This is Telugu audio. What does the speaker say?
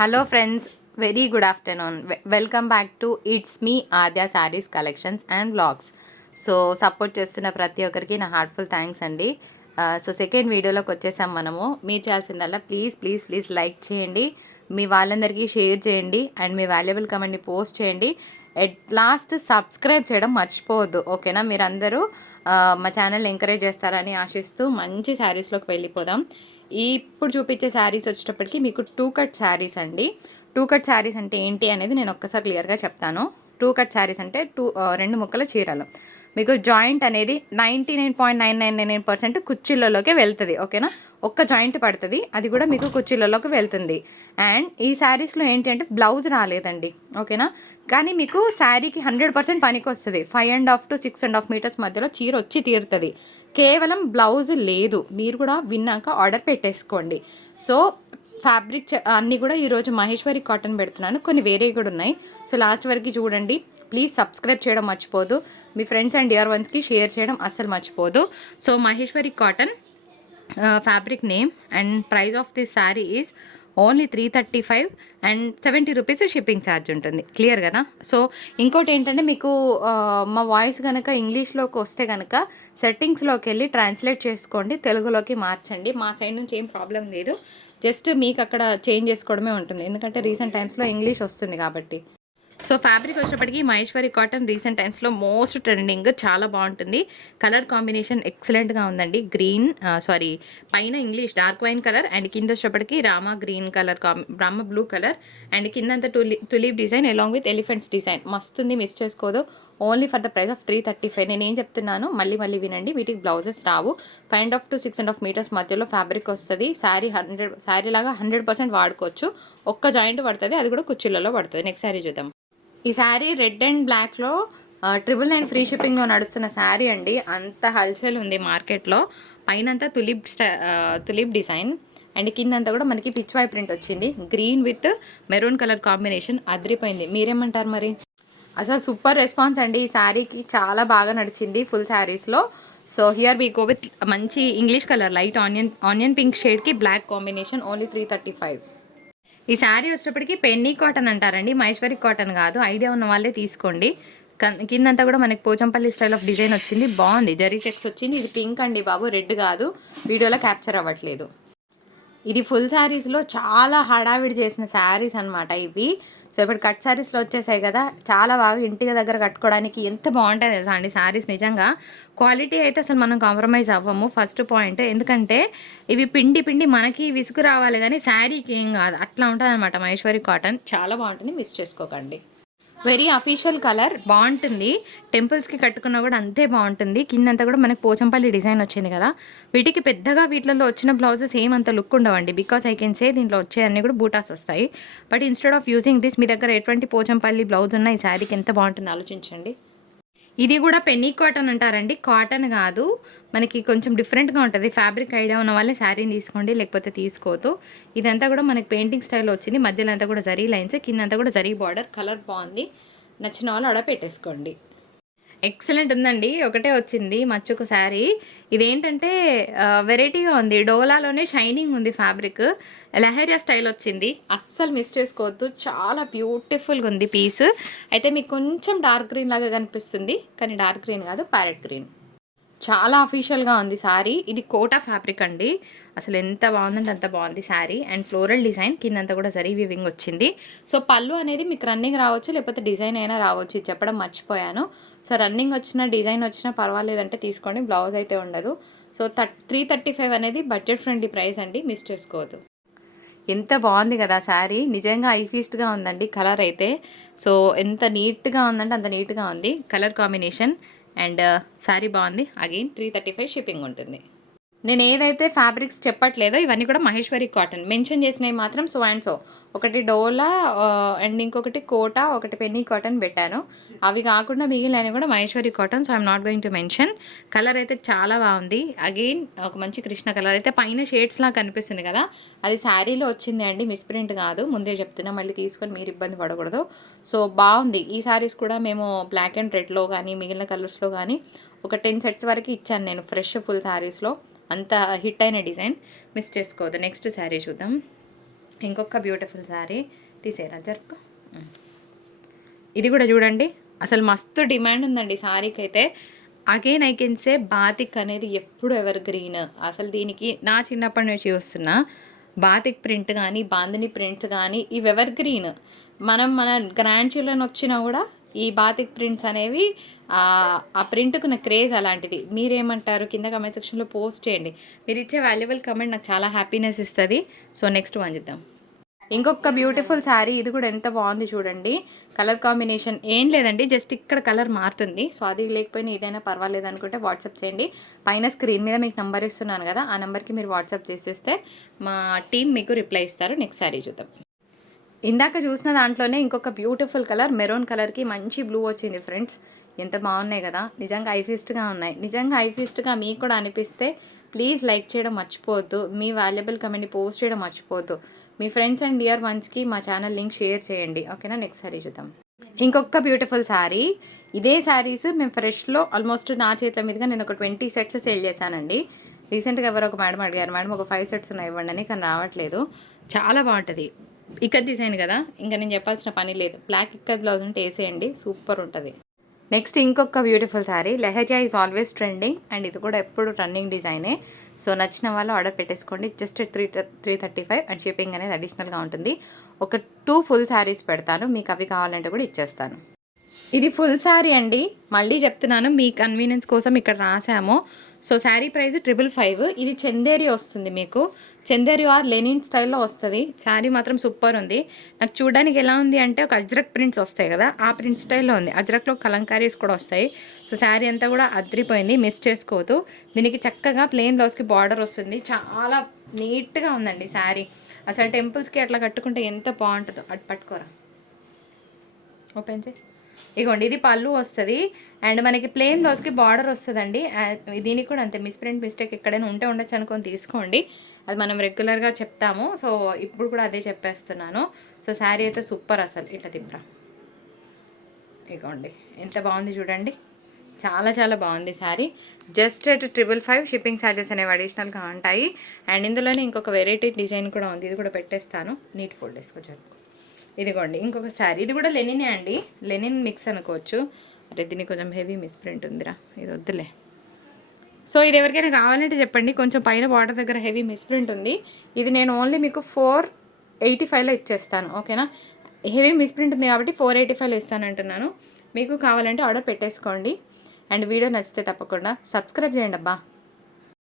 Hello friends, very good afternoon. Welcome back to it's me Aadya sarees collections and blogs. So support చేస్తున్న ప్రతి ఒక్కరికి నా హార్ట్ఫుల్ థ్యాంక్స్ అండి. సో సెకండ్ వీడియోలోకి వచ్చేసాం మనము. మీరు చేయాల్సిందల్లా ప్లీజ్ ప్లీజ్ ప్లీజ్ లైక్ చేయండి, మీ వాళ్ళందరికీ షేర్ చేయండి అండ్ మీ వాల్యుబుల్ కమెంట్ని పోస్ట్ చేయండి. ఎట్ లాస్ట్ సబ్స్క్రైబ్ చేయడం మర్చిపోవద్దు, ఓకేనా? మీరందరూ మా ఛానల్ ఎంకరేజ్ చేస్తారని ఆశిస్తూ మంచి శారీస్లోకి వెళ్ళిపోదాం. ఇప్పుడు చూపించే శారీస్ వచ్చేటప్పటికి మీకు టూ కట్ శారీస్ అండి. టూ కట్ శారీస్ అంటే ఏంటి అనేది నేను ఒక్కసారి క్లియర్గా చెప్తాను. టూ కట్ శారీస్ అంటే రెండు ముక్కల చీరలు. మీకు జాయింట్ అనేది 99.999% కుర్చీలలోకి వెళ్తుంది, ఓకేనా? ఒక్క జాయింట్ పడుతుంది, అది కూడా మీకు కుర్చీలలోకి వెళ్తుంది. అండ్ ఈ శారీస్లో ఏంటి అంటే బ్లౌజ్ రాలేదండి, ఓకేనా? కానీ మీకు శారీకి 100% పనికి వస్తుంది. 5.5 to 6.5 మీటర్స్ మధ్యలో చీర వచ్చి తీరుతుంది. కేవలం బ్లౌజ్ లేదు. మీరు కూడా విన్నాక ఆర్డర్ పెట్టేసుకోండి. సో ఫ్యాబ్రిక్ అన్నీ కూడా ఈరోజు మహేశ్వరి కాటన్ పెడుతున్నాను, కొన్ని వేరే కూడా ఉన్నాయి. సో లాస్ట్ వరకు చూడండి. ప్లీజ్ సబ్స్క్రైబ్ చేయడం మర్చిపోదు, మీ ఫ్రెండ్స్ అండ్ డియర్ వన్స్కి షేర్ చేయడం అస్సలు మర్చిపోదు. So Maheshwari cotton fabric name and price of this sari is only 335 and 70 rupees shipping charge ఉంటుంది. క్లియర్ కదా? సో ఇంకోటి ఏంటంటే మీకు మా వాయిస్ కనుక ఇంగ్లీష్లోకి వస్తే కనుక సెట్టింగ్స్లోకి వెళ్ళి ట్రాన్స్లేట్ చేసుకోండి, తెలుగులోకి మార్చండి. మా సైడ్ నుంచి ఏం ప్రాబ్లం లేదు, జస్ట్ మీకు అక్కడ చేంజ్ చేసుకోవడమే ఉంటుంది, ఎందుకంటే రీసెంట్ టైమ్స్లో ఇంగ్లీష్ వస్తుంది కాబట్టి. సో ఫ్యాబ్రిక్ వచ్చేటప్పటికి మహేశ్వరి కాటన్ రీసెంట్ టైమ్స్లో మోస్ట్ ట్రెండింగ్, చాలా బాగుంటుంది. కలర్ కాంబినేషన్ ఎక్సలెంట్గా ఉందండి. గ్రీన్ పైన English dark wine colour and కింద వచ్చేటప్పటికి Rama green colour, Rama blue colour and కిందంతా tulip design along with elephants design. మస్తుంది, మిస్ చేసుకోదు. Only for the price of 335. నేను ఏం చెప్తున్నాను మళ్ళీ వినండి. వీటికి బ్లౌజెస్ రావు. 5.5 to 6.5 మీటర్స్ మధ్యలో ఫ్యాబ్రిక్ వస్తుంది. శారీ లాగా 100% వాడుకోవచ్చు. ఒక్క జాయింట్ పడుతుంది, అది కూడా కుర్చీలలో పడుతుంది. నెక్స్ట్ శారీ చూద్దాం. ఈ శారీ రెడ్ అండ్ బ్లాక్లో 999 ఫ్రీ షిప్పింగ్లో నడుస్తున్న శారీ అండి. అంత హల్చల్ ఉంది మార్కెట్లో. పైనంతా తులిప్ డిజైన్ అండ్ కిందంతా కూడా మనకి పిచ్వాయ్ ప్రింట్ వచ్చింది. Green with maroon colour combination అదిరిపోయింది. మీరేమంటారు మరి? అసలు సూపర్ రెస్పాన్స్ అండి. ఈ శారీకి చాలా బాగా నడిచింది ఫుల్ శారీస్లో. So here we go with మంచి English colour, light onion pink షేడ్కి బ్లాక్ కాంబినేషన్. ఓన్లీ 335. ఈ శారీ వచ్చేటప్పటికి పెన్నీ కాటన్ అంటారండి, మహేశ్వరి కాటన్ కాదు. ఐడియా ఉన్న వాళ్ళే తీసుకోండి. కిందంతా కూడా మనకి పోచంపల్లి స్టైల్ ఆఫ్ డిజైన్ వచ్చింది, బాగుంది. జరీ చెక్స్ వచ్చింది. ఇది పింక్ అండి బాబు, రెడ్ కాదు. వీడియోలో క్యాప్చర్ అవ్వట్లేదు. ఇది ఫుల్ శారీస్లో చాలా హడావిడి చేసిన శారీస్ అనమాట ఇవి. సో ఇప్పుడు కట్ శారీస్లో వచ్చేసాయి కదా, చాలా బాగా ఇంటికి దగ్గర కట్టుకోవడానికి ఎంత బాగుంటాయి తెలుసా అండి శారీస్. నిజంగా క్వాలిటీ అయితే అసలు మనం కాంప్రమైజ్ అవ్వము, ఫస్ట్ పాయింట్. ఎందుకంటే ఇవి పిండి మనకి విసుగు రావాలి కానీ శారీకి ఏం కాదు, అట్లా ఉంటుంది అనమాట. మహేశ్వరి కాటన్ చాలా బాగుంటుంది, మిస్ చేసుకోకండి. వెరీ అఫీషియల్ కలర్, బాగుంటుంది. టెంపుల్స్కి కట్టుకున్నా కూడా అంతే బాగుంటుంది. కిందంతా కూడా మనకు పోచంపల్లి డిజైన్ వచ్చింది కదా. వీటికి పెద్దగా వీటిలో వచ్చిన బ్లౌజెస్ ఏమంత లుక్ ఉండవండి, బికాస్ ఐ కెన్ సే దీంట్లో వచ్చేవన్నీ కూడా బూటాస్ వస్తాయి. But instead of using this, మీ దగ్గర ఎటువంటి పోచంపల్లి బ్లౌజ్ ఉన్న ఈ శారీకి ఎంత బాగుంటుంది ఆలోచించండి. ఇది కూడా పెన్నీ కాటన్ అంటారండి, కాటన్ కాదు. మనకి కొంచెం డిఫరెంట్గా ఉంటుంది. ఫ్యాబ్రిక్ ఐడియా ఉన్న వాళ్ళే శారీని తీసుకోండి, లేకపోతే తీసుకోవద్దు. ఇదంతా కూడా మనకి పెయింటింగ్ స్టైల్లో వచ్చింది. మధ్యలో అంతా కూడా జరీ లైన్స్, కిందంతా కూడా జరీ బార్డర్. కలర్ బాగుంది, నచ్చిన వాళ్ళు ఆడ పెట్టేసుకోండి. ఎక్సలెంట్ ఉందండి. ఒకటే వచ్చింది మచ్చుకు శారీ. ఇదేంటంటే వెరైటీగా ఉంది, డోలాలోనే షైనింగ్ ఉంది ఫ్యాబ్రిక్. లెహరియా స్టైల్ వచ్చింది, అస్సలు మిస్ చేసుకోవద్దు. చాలా బ్యూటిఫుల్గా ఉంది పీస్. అయితే మీకు కొంచెం డార్క్ గ్రీన్ లాగా కనిపిస్తుంది, కానీ డార్క్ గ్రీన్ కాదు, ప్యారెట్ గ్రీన్. చాలా అఫీషియల్గా ఉంది శారీ. ఇది కోటా ఫ్యాబ్రిక్ అండి, అసలు ఎంత బాగుందంటే అంత బాగుంది శారీ. అండ్ ఫ్లోరల్ డిజైన్, కిందంతా కూడా జరీ వీవింగ్ వచ్చింది. సో పళ్ళు అనేది మీకు రన్నింగ్ రావచ్చు, లేకపోతే డిజైన్ అయినా రావచ్చు. ఇది చెప్పడం మర్చిపోయాను. సో రన్నింగ్ వచ్చినా డిజైన్ వచ్చినా పర్వాలేదంటే తీసుకోండి, బ్లౌజ్ అయితే ఉండదు. సో 335 అనేది బడ్జెట్ ఫ్రెండ్లీ ప్రైస్ అండి, మిస్ చేసుకోవద్దు. ఎంత బాగుంది కదా శారీ, నిజంగా ఐ ఫీస్ట్గా ఉందండి కలర్ అయితే. సో ఎంత నీట్గా ఉందంటే అంత నీట్గా ఉంది కలర్ కాంబినేషన్. అండ్ శారీ బాగుంది. అగైన్ 335 షిప్పింగ్ ఉంటుంది. నేను ఏదైతే ఫ్యాబ్రిక్స్ చెప్పట్లేదో ఇవన్నీ కూడా మహేశ్వరి కాటన్. మెన్షన్ చేసినవి మాత్రం సో అండ్ సో. ఒకటి డోలా అండ్ ఇంకొకటి కోటా, ఒకటి పెన్నీ కాటన్ పెట్టాను. అవి కాకుండా మిగిలినవి కూడా Maheshwari cotton. So I'm not going to mention. Colour అయితే చాలా బాగుంది. అగైన్ ఒక మంచి కృష్ణ కలర్. అయితే పైన షేడ్స్లా కనిపిస్తుంది కదా, అది శారీలో వచ్చింది అండి, మిస్ప్రింట్ కాదు. ముందే చెప్తున్నా, మళ్ళీ తీసుకొని మీరు ఇబ్బంది పడకూడదు. సో బాగుంది. ఈ శారీస్ కూడా మేము బ్లాక్ అండ్ రెడ్లో కానీ మిగిలిన కలర్స్లో కానీ ఒక 10 సెట్స్ వరకు ఇచ్చాను నేను, ఫ్రెష్ ఫుల్ శారీస్లో. అంత హిట్ అయిన డిజైన్, మిస్ చేసుకోవద్దు. నెక్స్ట్ శారీ చూద్దాం. ఇంకొక బ్యూటిఫుల్ శారీ తీసేరా జరుపు. ఇది కూడా చూడండి, అసలు మస్తు డిమాండ్ ఉందండి శారీకి అయితే. Again I can say batik అనేది ఎప్పుడు ఎవర్ గ్రీన్. అసలు దీనికి నా చిన్నప్పటి నుంచి చూస్తున్నా బాతిక్ ప్రింట్ కానీ బాందిని ప్రింట్స్ కానీ ఇవి ఎవర్ గ్రీన్. మన గ్రాండ్ చిల్డ్రన్ వచ్చినా కూడా ఈ బాతిక్ ప్రింట్స్ అనేవి ఆ ప్రింట్కు నా క్రేజ్ అలాంటిది. మీరేమంటారు కింద కమెంట్ సెక్షన్లో పోస్ట్ చేయండి. మీరు ఇచ్చే వాల్యుబుల్ కమెంట్ నాకు చాలా హ్యాపీనెస్ ఇస్తుంది. సో నెక్స్ట్ వన్ చూద్దాం. ఇంకొక బ్యూటిఫుల్ శారీ, ఇది కూడా ఎంత బాగుంది చూడండి. కలర్ కాంబినేషన్ ఏం లేదండి, జస్ట్ ఇక్కడ కలర్ మారుతుంది. సో అది లేకపోయినా ఏదైనా పర్వాలేదు అనుకుంటే వాట్సాప్ చేయండి. పైన స్క్రీన్ మీద మీకు నెంబర్ ఇస్తున్నాను కదా, ఆ నెంబర్కి మీరు వాట్సాప్ చేసేస్తే మా టీం మీకు రిప్లై ఇస్తారు. నెక్స్ట్ శారీ చూద్దాం. ఇందాక చూసిన దాంట్లోనే ఇంకొక బ్యూటిఫుల్ కలర్, మెరూన్ కలర్కి మంచి బ్లూ వచ్చింది ఫ్రెండ్స్. ఎంత బాగున్నాయి కదా, నిజంగా ఐఫీస్ట్గా ఉన్నాయి. నిజంగా ఐఫీస్ట్గా మీకు కూడా అనిపిస్తే ప్లీజ్ లైక్ చేయడం మర్చిపోవద్దు. మీ వాల్యుబుల్ కమెంట్ని పోస్ట్ చేయడం మర్చిపోవద్దు. మీ ఫ్రెండ్స్ అండ్ డియర్ వన్స్కి మా ఛానల్ లింక్ షేర్ చేయండి. ఓకేనా, నెక్స్ట్ శారీ చూద్దాం. ఇంకొక బ్యూటిఫుల్ శారీ. ఇదే శారీస్ మేము ఫ్రెష్లో ఆల్మోస్ట్ నా చేతుల మీదుగా నేను ఒక 20 సెట్స్ సేల్ చేశానండి. రీసెంట్గా ఎవరో ఒక మేడం అడిగారు, మేడం ఒక 5 సెట్స్ ఉన్నాయి ఇవ్వండి అని, కానీ రావట్లేదు. చాలా బాగుంటుంది. ఇక్కత్ డిజైన్ కదా, ఇంకా నేను చెప్పాల్సిన పని లేదు. బ్లాక్ ఇక్కత్ బ్లౌజ్ ఉంటే వేసేయండి, సూపర్ ఉంటుంది. నెక్స్ట్ ఇంకొక beautiful sari. Leheriya is always trending and ఇది కూడా ఎప్పుడు రన్నింగ్ డిజైనే. సో నచ్చిన వాళ్ళు ఆర్డర్ పెట్టేసుకోండి. జస్ట్ 335 అండ్ షిప్పింగ్ అనేది అడిషనల్గా ఉంటుంది. ఒక 2 ఫుల్ శారీస్ పెడతాను, మీకు అవి కావాలంటే కూడా ఇచ్చేస్తాను. ఇది ఫుల్ శారీ అండి, మళ్ళీ చెప్తున్నాను మీ కన్వీనియన్స్ కోసం ఇక్కడ రాసాము. So sari price 555. ఇది చందేరి వస్తుంది మీకు, చందేరి ఆర్ లెనిన్ స్టైల్లో వస్తుంది. శారీ మాత్రం సూపర్ ఉంది. నాకు చూడడానికి ఎలా ఉంది అంటే ఒక అజ్రక్ ప్రింట్స్ వస్తాయి కదా, ఆ ప్రింట్ స్టైల్లో ఉంది. అజ్రక్లో కలంకారీస్ కూడా వస్తాయి. సో శారీ అంతా కూడా అద్రిపోయింది, మిస్ చేసుకోవద్దు. దీనికి చక్కగా ప్లెయిన్ బ్లౌజ్కి బార్డర్ వస్తుంది. చాలా నీట్గా ఉందండి శారీ. అసలు టెంపుల్స్కి అట్లా కట్టుకుంటే ఎంత బాగుంటుందో. అటు పట్టుకోరా, ఓపెన్ చేయి. ఇగోండి, ఇది పళ్ళు వస్తుంది అండ్ మనకి ప్లెయిన్ బ్లౌజ్కి బార్డర్ వస్తుందండి. దీనికి కూడా అంతే, మిస్టేక్ ఎక్కడైనా ఉంటే ఉండొచ్చు అనుకొని తీసుకోండి, అది మనం రెగ్యులర్గా చెప్తాము. సో ఇప్పుడు కూడా అదే చెప్పేస్తున్నాను. సో శారీ అయితే సూపర్, అసలు ఇట్లా తిప్పరా. ఇగోండి ఎంత బాగుంది చూడండి, చాలా చాలా బాగుంది శారీ. జస్ట్ 555 షిప్పింగ్ ఛార్జెస్ అనేవి అడిషనల్గా ఉంటాయి. అండ్ ఇందులోనే ఇంకొక వెరైటీ డిజైన్ కూడా ఉంది, ఇది కూడా పెట్టేస్తాను. నీట్ ఫోల్డ్ వేసుకోవచ్చు. ఇదిగోండి ఇంకొక శారీ, ఇది కూడా లెనినే అండి, లెనిన్ మిక్స్ అనుకోవచ్చు. అరే దీనికి కొంచెం హెవీ మిస్ ప్రింట్ ఉందిరా, ఇది వద్దులే. సో ఇది ఎవరికైనా కావాలంటే చెప్పండి. కొంచెం పైన బార్డర్ దగ్గర హెవీ మిస్ ప్రింట్ ఉంది. ఇది నేను ఓన్లీ మీకు 485లో ఇచ్చేస్తాను. ఓకేనా, హెవీ మిస్ ప్రింట్ ఉంది కాబట్టి 485లో ఇస్తాను అంటున్నాను. మీకు కావాలంటే ఆర్డర్ పెట్టేసుకోండి. అండ్ వీడియో నచ్చితే తప్పకుండా సబ్స్క్రైబ్ చేయండి అబ్బా.